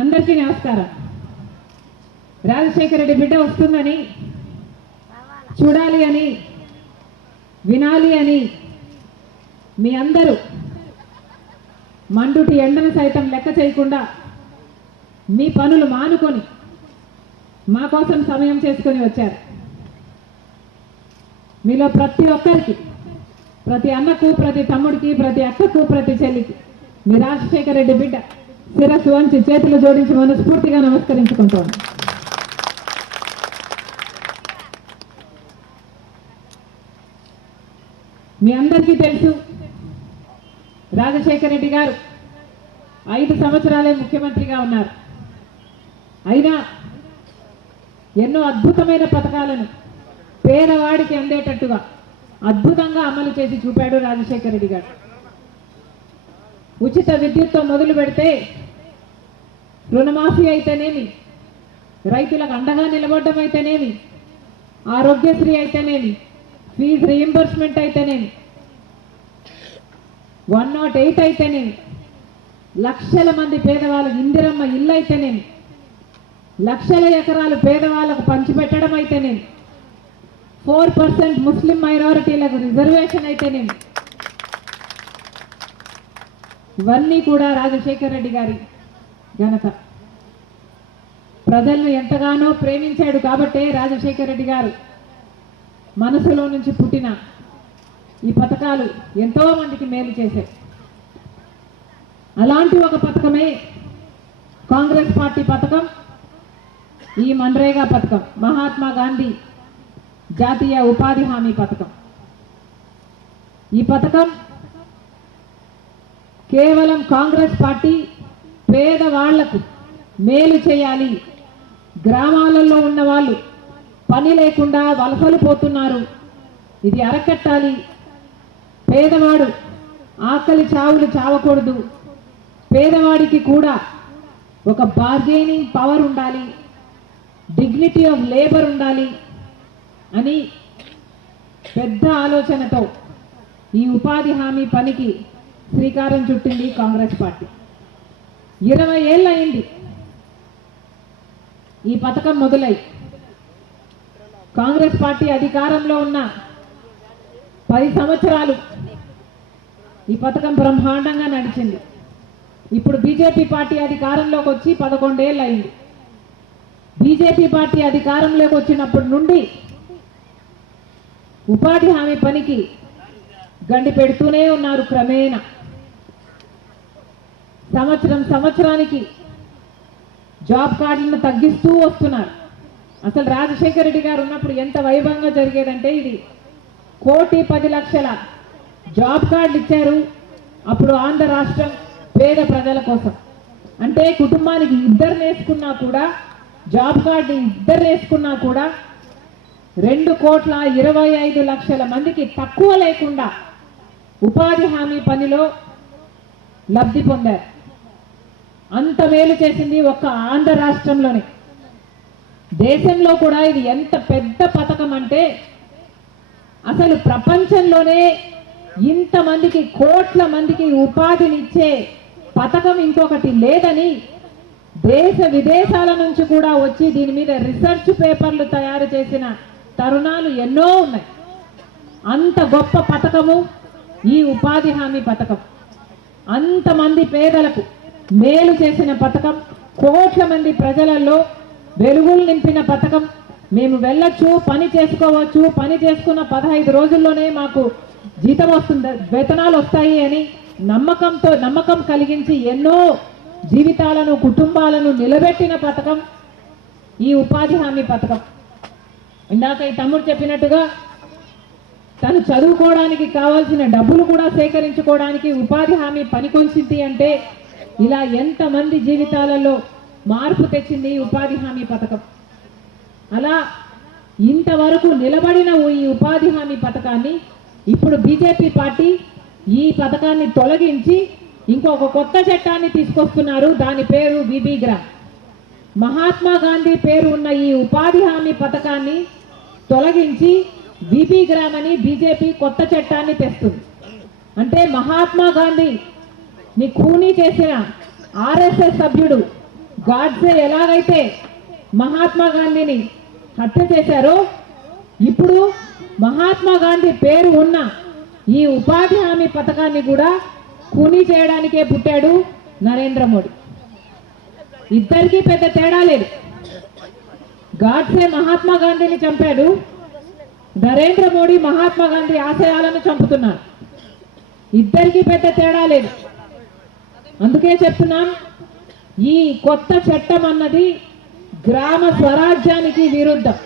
అందరికీ నమస్కారం. రాజశేఖర రెడ్డి బిడ్డ వస్తుందని చూడాలి అని వినాలి అని మీ అందరూ మండుటి ఎండను సైతం లెక్క చేయకుండా మీ పనులు మానుకొని మా కోసం సమయం చేసుకొని వచ్చారు. మీలో ప్రతి ఒక్కరికి, ప్రతి అన్నకు, ప్రతి తమ్ముడికి, ప్రతి అక్కకు, ప్రతి చెల్లికి మీ రాజశేఖర రెడ్డి బిడ్డ శిరస్సు వంచి చేతులు జోడించి మనస్ఫూర్తిగా నమస్కరించుకుంటోంది. మీ అందరికీ తెలుసు, రాజశేఖర రెడ్డి గారు 5 సంవత్సరాలే ముఖ్యమంత్రిగా ఉన్నారు. అయినా ఎన్నో అద్భుతమైన పథకాలను పేదవాడికి అందేటట్టుగా అద్భుతంగా అమలు చేసి చూపాడు రాజశేఖర రెడ్డి గారు. ఉచిత విద్యుత్తో మొదలు పెడితే రుణమాఫీ అయితేనేమి, రైతులకు అండగా నిలబడడం అయితేనేమి, ఆరోగ్యశ్రీ అయితేనేమి, ఫీజు రీయింబర్స్మెంట్ అయితేనేమి, 108 అయితేనేమి, లక్షల మంది పేదవాళ్ళకి ఇందిరమ్మ ఇల్లు అయితేనేమి, లక్షల ఎకరాలు పేదవాళ్ళకు పంచిపెట్టడం అయితేనేమి, 4% ముస్లిం మైనారిటీలకు రిజర్వేషన్ అయితేనేమి, ఇవన్నీ కూడా రాజశేఖర రెడ్డి గారి ఘనత. ప్రజలను ఎంతగానో ప్రేమించాడు కాబట్టే రాజశేఖర రెడ్డి గారు మనసులో నుంచి పుట్టిన ఈ పథకాలు ఎంతో మందికి మేలు చేశాయి. అలాంటి ఒక పథకమే కాంగ్రెస్ పార్టీ పథకం, ఈ మన్రేగా పథకం, మహాత్మా గాంధీ జాతీయ ఉపాధి హామీ పథకం. ఈ పథకం కేవలం కాంగ్రెస్ పార్టీ పేదవాళ్లకు మేలు చేయాలి, గ్రామాలలో ఉన్న వాళ్ళు పని లేకుండా వలసలు పోతున్నారు, ఇది అరకట్టాలి, పేదవాడు ఆకలి చావులు చావకూడదు, పేదవాడికి కూడా ఒక బార్గెనింగ్ పవర్ ఉండాలి, డిగ్నిటీ ఆఫ్ లేబర్ ఉండాలి అని పెద్ద ఆలోచనతో ఈ ఉపాధి హామీ పనికి శ్రీకారం చుట్టింది కాంగ్రెస్ పార్టీ. 20 ఏళ్ళు అయింది ఈ పథకం మొదలై. కాంగ్రెస్ పార్టీ అధికారంలో ఉన్న 10 సంవత్సరాలు ఈ పథకం బ్రహ్మాండంగా నడిచింది. ఇప్పుడు బీజేపీ పార్టీ అధికారంలోకి వచ్చి 11 ఏళ్ళు అయింది. బీజేపీ పార్టీ అధికారంలోకి వచ్చినప్పటి నుండి ఉపాధి హామీ పనికి గండి పెడుతూనే ఉన్నారు. క్రమేణా సంవత్సరానికి జాబ్ కార్డులను తగ్గిస్తూ వస్తున్నారు. అసలు రాజశేఖర రెడ్డి గారు ఉన్నప్పుడు ఎంత వైభవంగా జరిగేదంటే, ఇది 1,10,00,000 జాబ్ కార్డులు ఇచ్చారు అప్పుడు ఆంధ్ర రాష్ట్రం పేద ప్రజల కోసం. అంటే కుటుంబానికి 2 వేసుకున్నా కూడా, జాబ్ కార్డు 2 వేసుకున్నా కూడా 2,25,00,000 మందికి తక్కువ లేకుండా ఉపాధి హామీ పనిలో లబ్ధి పొందారు. అంత మేలు చేసింది ఒక్క ఆంధ్ర రాష్ట్రంలోనే. దేశంలో కూడా ఇది ఎంత పెద్ద పథకం అంటే, అసలు ప్రపంచంలోనే ఇంతమందికి, కోట్ల మందికి ఉపాధినిచ్చే పథకం ఇంకొకటి లేదని దేశ విదేశాల నుంచి కూడా వచ్చి దీని మీద రీసెర్చ్ పేపర్లు తయారు చేసిన తరుణాలు ఎన్నో ఉన్నాయి. అంత గొప్ప పథకము ఈ ఉపాధి హామీ పథకం. అంతమంది పేదలకు మేలు చేసిన పథకం, కోట్ల మంది ప్రజలలో వెలుగులు నింపిన పథకం. మేము వెళ్ళొచ్చు, పని చేసుకోవచ్చు, పని చేసుకున్న 15 రోజుల్లోనే మాకు జీతం వస్తుంది, వేతనాలు వస్తాయి అని నమ్మకం కలిగించి ఎన్నో జీవితాలను, కుటుంబాలను నిలబెట్టిన పథకం ఈ ఉపాధి హామీ పథకం. ఇందాక ఈ తమ్ముడు చెప్పినట్టుగా తను చదువుకోవడానికి కావాల్సిన డబ్బులు కూడా సేకరించుకోవడానికి ఉపాధి హామీ పనికొచ్చింది అంటే, ఇలా ఎంతమంది జీవితాలలో మార్పు తెచ్చింది ఉపాధి హామీ పథకం. అలా ఇంతవరకు నిలబడిన ఈ ఉపాధి హామీ పథకాన్ని ఇప్పుడు బీజేపీ పార్టీ ఈ పథకాన్ని తొలగించి ఇంకొక కొత్త చట్టాన్ని తీసుకొస్తున్నారు. దాని పేరు బీబీగ్రామ్. మహాత్మా గాంధీ పేరు ఉన్న ఈ ఉపాధి హామీ పథకాన్ని తొలగించి బీబీగ్రామ్ అని బీజేపీ కొత్త చట్టాన్ని తెస్తుంది. అంటే మహాత్మా గాంధీ ని ఖూనీ చేసిన ఆర్ఎస్ఎస్ సభ్యుడు గాడ్సే ఎలాగైతే మహాత్మా గాంధీని హత్య చేశారో ఇప్పుడు మహాత్మా గాంధీ పేరు ఉన్న ఈ ఉపాధి హామీ పథకాన్ని కూడా కూనీ చేయడానికే పుట్టాడు నరేంద్ర మోడీ. ఇద్దరికీ పెద్ద తేడా లేదు. గాడ్సే మహాత్మా గాంధీని చంపాడు, నరేంద్ర మోడీ మహాత్మా గాంధీ ఆశయాలను చంపుతున్నారు. ఇద్దరికీ పెద్ద తేడా లేదు. అందుకే చెప్తున్నాం, ఈ కొత్త చట్టం అన్నది గ్రామ స్వరాజ్యానికి విరుద్ధం.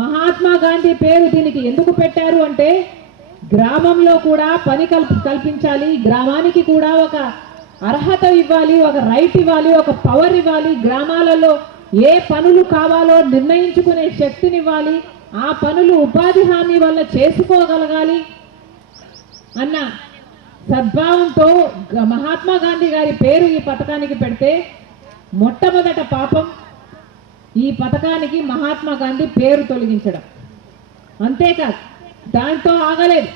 మహాత్మా గాంధీ పేరు దీనికి ఎందుకు పెట్టారు అంటే గ్రామంలో కూడా పని కల్పించాలి, గ్రామానికి కూడా ఒక అర్హత ఇవ్వాలి, ఒక రైట్ ఇవ్వాలి, ఒక పవర్ ఇవ్వాలి, గ్రామాలలో ఏ పనులు కావాలో నిర్ణయించుకునే శక్తినివ్వాలి, ఆ పనులు ఉపాధి హామీ వల్ల చేసుకోగలగాలి అన్న సద్భావంతో మహాత్మా గాంధీ గారి పేరు ఈ పథకానికి పెడితే మొట్టమొదట పాపం ఈ పథకానికి మహాత్మా గాంధీ పేరు తొలగించడం. అంతేకాదు దాంతో ఆగలేదు.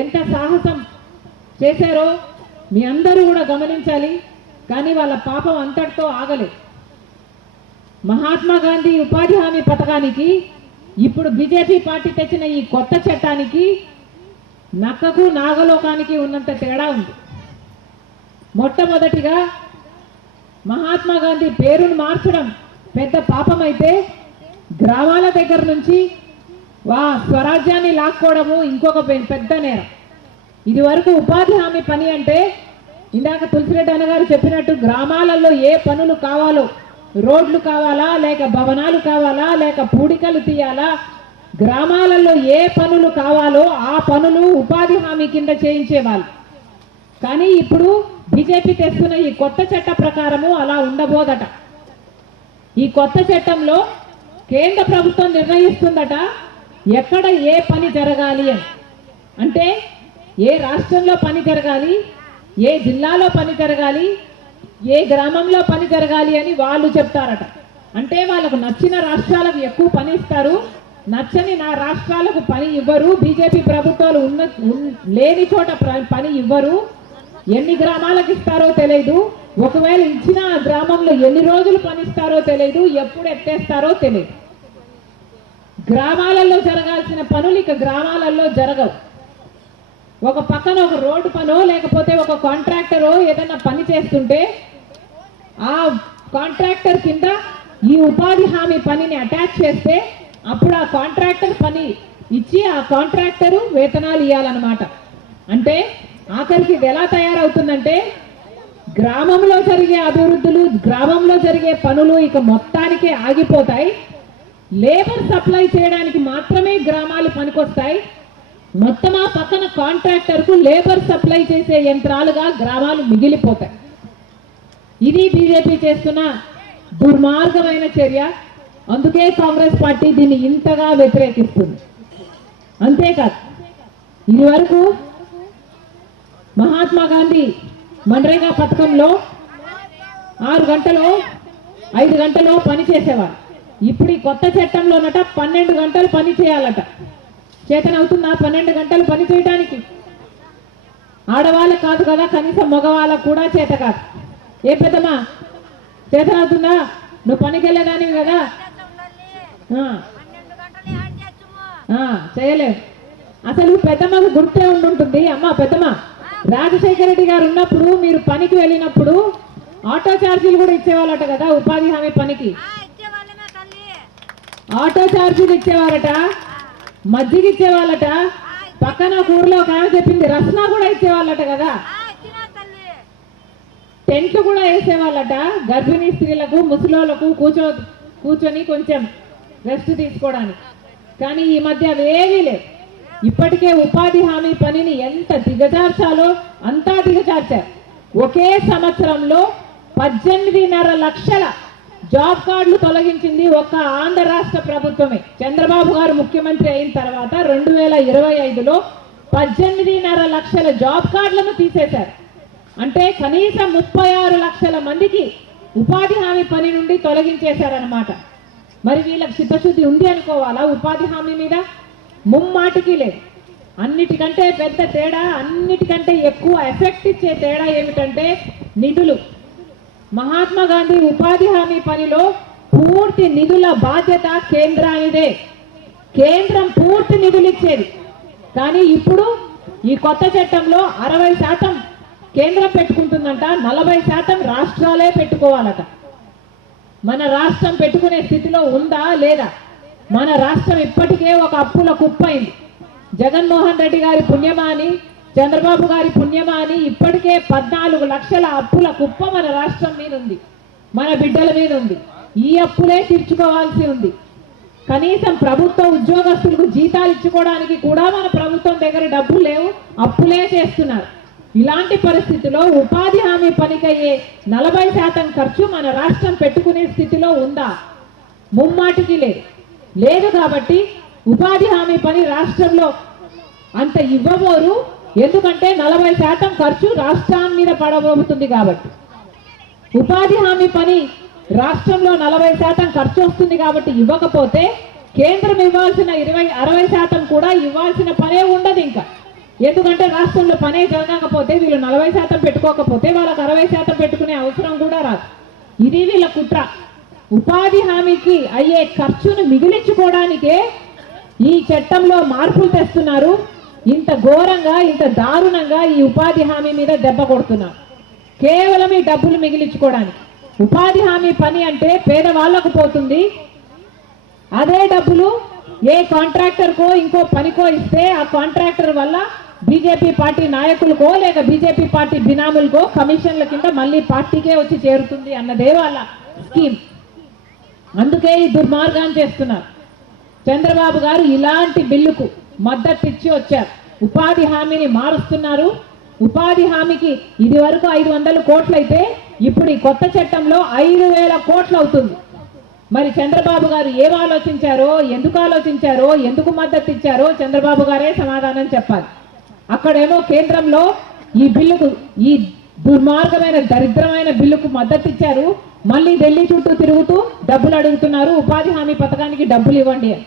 ఎంత సాహసం చేశారో మీ అందరూ కూడా గమనించాలి. కానీ వాళ్ళ పాపం అంతటితో ఆగలేదు. మహాత్మా గాంధీ ఉపాధి హామీ పథకానికి ఇప్పుడు బీజేపీ పార్టీ తెచ్చిన ఈ కొత్త చట్టానికి నక్కకు నాగలోకానికి ఉన్నంత తేడా ఉంది. మొట్టమొదటిగా మహాత్మా గాంధీ పేరును మార్చడం పెద్ద పాపమైతే గ్రామాల దగ్గర నుంచి స్వరాజ్యాన్ని లాక్కోవడము ఇంకొక పెద్ద నేరం. ఇది వరకు ఉపాధి హామీ పని అంటే ఇందాక తులసిరెడ్డి అన్నగారు చెప్పినట్టు గ్రామాలలో ఏ పనులు కావాలో, రోడ్లు కావాలా, లేక భవనాలు కావాలా, లేక పూడికలు తీయాలా, గ్రామాలలో ఏ పనులు కావాలో ఆ పనులు ఉపాధి హామీ కింద చేయించేవాళ్ళు. కానీ ఇప్పుడు బీజేపీ తెస్తున్న ఈ కొత్త చట్ట ప్రకారము అలా ఉండబోదట. ఈ కొత్త చట్టంలో కేంద్ర ప్రభుత్వం నిర్ణయిస్తుందట ఎక్కడ ఏ పని జరగాలి అని. అంటే ఏ రాష్ట్రంలో పని జరగాలి, ఏ జిల్లాలో పని జరగాలి, ఏ గ్రామంలో పని జరగాలి అని వాళ్ళు చెప్తారట. అంటే వాళ్ళకు నచ్చిన రాష్ట్రాలకు ఎక్కువ పని ఇస్తారు, నచ్చని నా రాష్ట్రాలకు పని ఇవ్వరు. బీజేపీ ప్రభుత్వాలు లేని చోట పని ఇవ్వరు. ఎన్ని గ్రామాలకు ఇస్తారో తెలియదు, ఒకవేళ ఇచ్చిన గ్రామంలో ఎన్ని రోజులు పనిస్తారో తెలియదు, ఎప్పుడు ఎత్తేస్తారో తెలియదు. గ్రామాలలో జరగాల్సిన పనులు ఇక గ్రామాలలో జరగవు. ఒక పక్కన ఒక రోడ్డు పనో లేకపోతే ఒక కాంట్రాక్టరో ఏదైనా పని చేస్తుంటే ఆ కాంట్రాక్టర్ కింద ఈ ఉపాధి హామీ పనిని అటాచ్ చేస్తే అప్పుడు ఆ కాంట్రాక్టర్ పని ఇచ్చి ఆ కాంట్రాక్టరు వేతనాలు ఇవ్వాలన్నమాట. అంటే ఆఖరికి ఇది ఎలా తయారవుతుందంటే గ్రామంలో జరిగే అభివృద్ధులు, గ్రామంలో జరిగే పనులు ఇక మొత్తానికే ఆగిపోతాయి. లేబర్ సప్లై చేయడానికి మాత్రమే గ్రామాలు పనికొస్తాయి. మొత్తం ఆ పక్కన కాంట్రాక్టర్కు లేబర్ సప్లై చేసే యంత్రాలుగా గ్రామాలు మిగిలిపోతాయి. ఇది బీజేపీ చేస్తున్న దుర్మార్గమైన చర్య. అందుకే కాంగ్రెస్ పార్టీ దీన్ని ఇంతగా వ్యతిరేకిస్తుంది. అంతేకాదు ఇది వరకు మహాత్మా గాంధీ మన్రేగా పథకంలో 6 గంటలో 5 గంటలో పని చేసేవారు. ఇప్పుడు ఈ కొత్త చట్టంలోనట 12 గంటలు పని చేయాలట. చేతనవుతుందా 12 గంటలు పని చేయడానికి? ఆడవాళ్ళకు కాదు కదా, కనీసం మగవాళ్ళకు కూడా చేత కాదు. ఏ పెద్దమ్మా చేతనవుతుందా? నువ్వు పనికి వెళ్ళేదానివి కదా, చేయలేవు. అసలు పెద్దమ్మకు గుర్తే ఉండుంటుంది. అమ్మ పెద్దమ్మ, రాజశేఖర రెడ్డి గారు ఉన్నప్పుడు మీరు పనికి వెళ్ళినప్పుడు ఆటో ఛార్జీలు కూడా ఇచ్చేవాళ్ళట కదా, ఉపాధి హామీ పనికి ఆటో ఛార్జీలు ఇచ్చేవారట, మజ్జిగ ఇచ్చేవాళ్ళట, పక్కన ఊర్లో ఒక ఆమె చెప్పింది రస్నా కూడా ఇచ్చేవాళ్ళట కదా, టెంట్లు కూడా వేసేవాళ్ళట గర్భిణీ స్త్రీలకు, ముసలోళ్లకు కూర్చొని కొంచెం రెస్ట్ తీసుకోవడానికి. కానీ ఈ మధ్య అవేవీ లేవు. ఇప్పటికే ఉపాధి హామీ పనిని ఎంత దిగజార్చాలో అంతా దిగజార్చారు. ఒకే సంవత్సరంలో 18.5 లక్షల జాబ్ కార్డులు తొలగించింది ఒక్క ఆంధ్ర రాష్ట్ర ప్రభుత్వమే. చంద్రబాబు గారు ముఖ్యమంత్రి అయిన తర్వాత 2025లో 18.5 లక్షల జాబ్ కార్డులను తీసేశారు. అంటే కనీసం 36 లక్షల మందికి ఉపాధి హామీ పని నుండి తొలగించేశారనమాట. మరి వీళ్ళకి చిత్తశుద్ధి ఉంది అనుకోవాలా ఉపాధి హామీ మీద? ముమ్మాటికి లేదు. అన్నిటికంటే పెద్ద తేడా, అన్నిటికంటే ఎక్కువ ఎఫెక్ట్ ఇచ్చే తేడా ఏమిటంటే నిధులు. మహాత్మా గాంధీ ఉపాధి హామీ పనిలో పూర్తి నిధుల బాధ్యత కేంద్రానిదే. కేంద్రం పూర్తి నిధులు ఇచ్చేది. కానీ ఇప్పుడు ఈ కొత్త చట్టంలో 60% కేంద్రం పెట్టుకుంటుందంట, 40% రాష్ట్రాలే పెట్టుకోవాలట. మన రాష్ట్రం పెట్టుకునే స్థితిలో ఉందా లేదా? మన రాష్ట్రం ఇప్పటికే ఒక అప్పుల కుప్పైంది. జగన్మోహన్ రెడ్డి గారి పుణ్యమా అని, చంద్రబాబు గారి పుణ్యమా అని ఇప్పటికే 14 లక్షల అప్పుల కుప్ప మన రాష్ట్రం మీద ఉంది, మన బిడ్డల మీద ఉంది. ఈ అప్పులే తీర్చుకోవాల్సి ఉంది. కనీసం ప్రభుత్వ ఉద్యోగస్తులకు జీతాలు ఇచ్చుకోవడానికి కూడా మన ప్రభుత్వం దగ్గర డబ్బులు లేవు, అప్పులే చేస్తున్నారు. ఇలాంటి పరిస్థితిలో ఉపాధి హామీ పనికయ్యే 40% ఖర్చు మన రాష్ట్రం పెట్టుకునే స్థితిలో ఉందా? ముమ్మాటికి లేదు. కాబట్టి ఉపాధి హామీ పని రాష్ట్రంలో అంత ఇవ్వబోరు. ఎందుకంటే 40% ఖర్చు రాష్ట్రాన్ని మీద పడబోతుంది. కాబట్టి ఉపాధి హామీ పని రాష్ట్రంలో 40% ఖర్చు వస్తుంది కాబట్టి ఇవ్వకపోతే కేంద్రం ఇవ్వాల్సిన 60% కూడా ఇవ్వాల్సిన పనే ఉండదు ఇంకా. ఎందుకంటే రాష్ట్రంలో పనే జరగకపోతే వీళ్ళు 40% పెట్టుకోకపోతే వాళ్ళకి 60% పెట్టుకునే అవసరం కూడా రాదు. ఇది వీళ్ళ కుట్ర. ఉపాధి హామీకి అయ్యే ఖర్చును మిగిలించుకోవడానికే ఈ చట్టంలో మార్పులు తెస్తున్నారు. ఇంత ఘోరంగా, ఇంత దారుణంగా ఈ ఉపాధి హామీ మీద దెబ్బ కొడుతున్నారు. కేవలం ఈ డబ్బులు మిగిలించుకోవడానికి. ఉపాధి హామీ పని అంటే పేదవాళ్లకు పోతుంది. అదే డబ్బులు ఏ కాంట్రాక్టర్కో ఇంకో పనికో ఇస్తే ఆ కాంట్రాక్టర్ వల్ల బీజేపీ పార్టీ నాయకులకో లేక బీజేపీ పార్టీ బినాములకో కమిషన్ల కింద మళ్ళీ పార్టీకే వచ్చి చేరుతుంది అన్నదే వాళ్ళ స్కీమ్. అందుకే ఈ దుర్మార్గాన్ని చేస్తున్నారు. చంద్రబాబు గారు ఇలాంటి బిల్లుకు మద్దతు ఇచ్చి వచ్చారు. ఉపాధి హామీని మారుస్తున్నారు. ఉపాధి హామీకి ఇది వరకు 500 కోట్లు అయితే ఇప్పుడు ఈ కొత్త చట్టంలో 5,000 కోట్లు అవుతుంది. మరి చంద్రబాబు గారు ఏం ఆలోచించారో, ఎందుకు ఆలోచించారో, ఎందుకు మద్దతు ఇచ్చారో చంద్రబాబు గారే సమాధానం చెప్పాలి. అక్కడేమో కేంద్రంలో ఈ బిల్లుకు, ఈ దుర్మార్గమైన దరిద్రమైన బిల్లుకు మద్దతు ఇచ్చారు. మళ్ళీ ఢిల్లీ చుట్టూ తిరుగుతూ డబ్బులు అడుగుతున్నారు. ఉపాధి హామీ పథకానికి డబ్బులు ఇవ్వండి అని.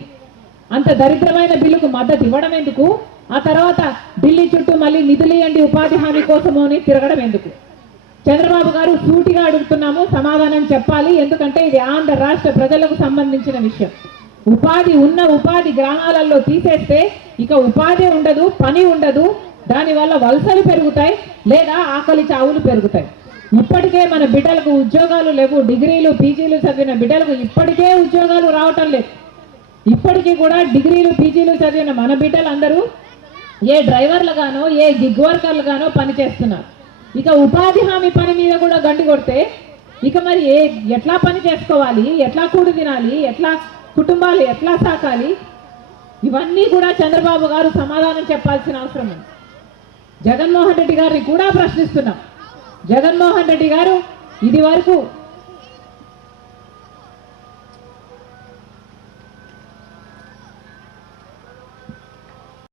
అంత దరిద్రమైన బిల్లుకు మద్దతు ఇవ్వడం ఎందుకు? ఆ తర్వాత ఢిల్లీ చుట్టూ మళ్ళీ నిధులు ఇవ్వండి ఉపాధి హామీ కోసము అని తిరగడం ఎందుకు? చంద్రబాబు గారు సూటిగా అడుగుతున్నాము, సమాధానం చెప్పాలి. ఎందుకంటే ఇది ఆంధ్ర రాష్ట్ర ప్రజలకు సంబంధించిన విషయం. ఉపాధి గ్రామాలలో తీసేస్తే ఇక ఉపాధి ఉండదు, పని ఉండదు. దానివల్ల వలసలు పెరుగుతాయి లేదా ఆకలి చావులు పెరుగుతాయి. ఇప్పటికే మన బిడ్డలకు ఉద్యోగాలు లేవు. డిగ్రీలు పీజీలు చదివిన బిడ్డలకు ఇప్పటికే ఉద్యోగాలు రావటం లేదు. ఇప్పటికీ కూడా డిగ్రీలు పీజీలు చదివిన మన బిడ్డలందరూ ఏ డ్రైవర్లుగానో ఏ గిగ్ వర్కర్లుగానో పనిచేస్తున్నారు. ఇక ఉపాధి హామీ పని మీద కూడా గండి కొడితే ఇక మరి ఎట్లా పని చేసుకోవాలి, ఎట్లా కూడి తినాలి, ఎట్లా కుటుంబాలు ఎట్లా సాకాలి? ఇవన్నీ కూడా చంద్రబాబు గారు సమాధానం చెప్పాల్సిన అవసరం ఉంది. జగన్మోహన్ రెడ్డి గారిని కూడా ప్రశ్నిస్తున్నాం. జగన్మోహన్ రెడ్డి గారు ఇది వరకు